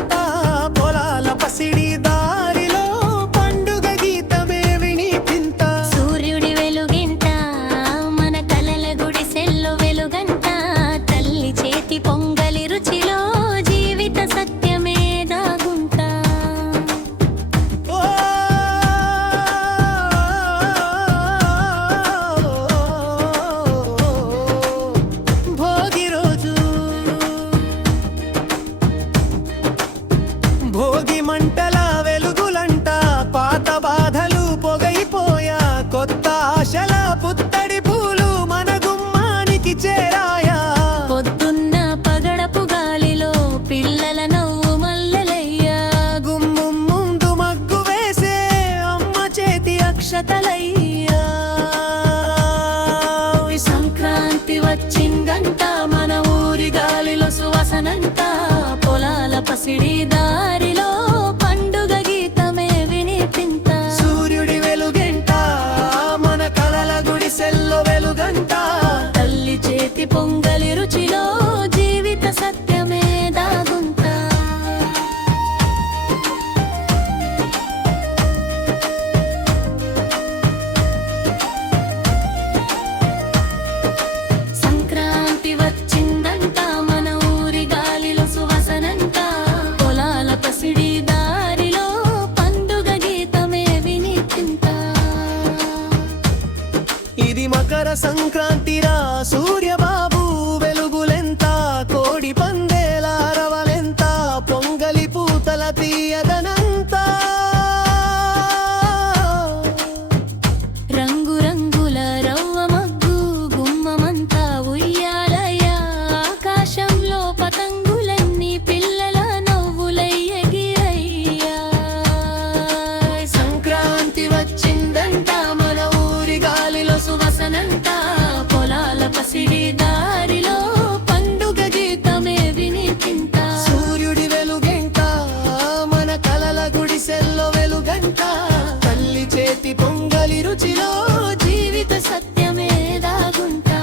వెలుగంట పొలాల పసిడి దారిలో పండుగ గీతమే వినిపింత సూర్యుడి వెలుగింట మన కలల గుడిసెల్లో వెలుగంట తల్లి చేతి పొంగలి రుచిలో జీవిత సత్యమే దాగుంటా భోగి రోజు భోగి మంటల వెలుగులంట పాత బాధలు పొగైపోయా కొత్త ఆశల పుత్తడి పూలు మన గుమ్మానికి చేరాయా పొద్దున్న పగడపు గాలిలో పిల్లల నవ్వు మల్లెలయ్యా గుమ్మం ముందు మగ్గు వేసే అమ్మ చేతి అక్షతలయ్యా సంక్రాంతి వచ్చిందంట మన ఊరి గాలిలో సువాసనంట పొలాల పసిడి దారిలో పండుగ గీతమే వినిపింత సూర్యుడి వెలుగంట మన కలల గుడిసెల్లో వెలుగంట తల్లి చేతి పొంగలి రుచిలో జీవిత సత్యమే దాగుంటా సంక్రాంతి వచ్చిందంట మన ఊరి గాలిలో సువాసనంట పొలాల పసిడి దారిలో పండుగ గీతమే వినిపింత ఇది మకర సంక్రాంతిరా సూర్యబాబు వెలుగులెంత కోడి పందేల అరవలెంత పొంగలి పూతల తీయదనంతా రంగు రంగుల రవ్వ మగ్గు గుమ్మమంతా ఉయ్యాలయ్యా ఆకాశంలో పతంగులన్నీ పిల్లల నవ్వులయ్యగిరయ్యా సంక్రాంతి వచ్చిందంట మన ఊరి గాలిలో సువాసనంట పొలాల పసిడి దారిలో పండుగ గీతమే వినిపింత సూర్యుడి వెలుగంట మన కలల గుడిసెల్లో వెలుగంట తల్లి చేతి పొంగలి రుచిలో జీవిత సత్యమే దాగుంటా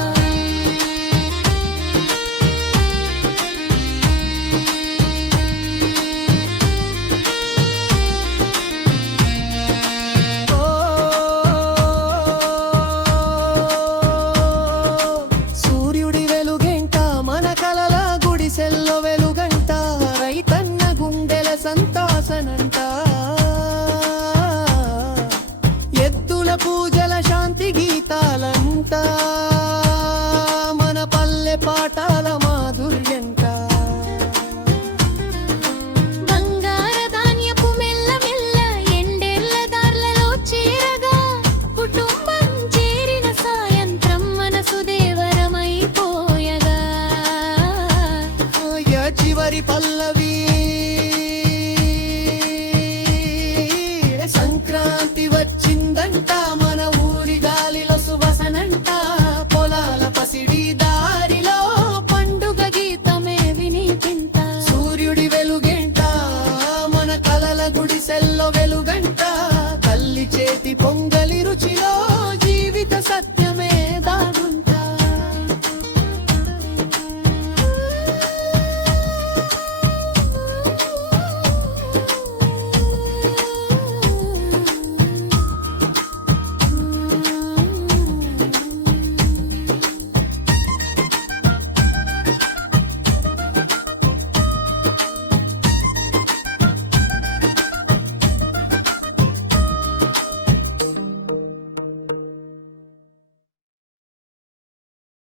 ఓ సూర్యుడి వెలుగంట మన కలల గుడిసెల్లో వెలుగంట రైతన్న గుండెల సంతాసనంట ఎద్దుల పూజల శాంతి గీతాలంట మన పల్లె పాటాల మాధుర్యంట బంగార ధాన్యపు మెల్ల మెల్ల ఎండేళ్ల దార్లలో చేరగా కుటుంబం చేరిన సాయంత్రం మనసు దేవరమైపోయగా చివరి పల్లవి సంక్రాంతి వచ్చిందంట మన ఊరి గాలిలో సువాసనంట పొలాల పసిడి దారిలో పండుగ గీతమే వినిపింత సూర్యుడి వెలుగంట మన కలల గుడిసెల్లో వెలుగంట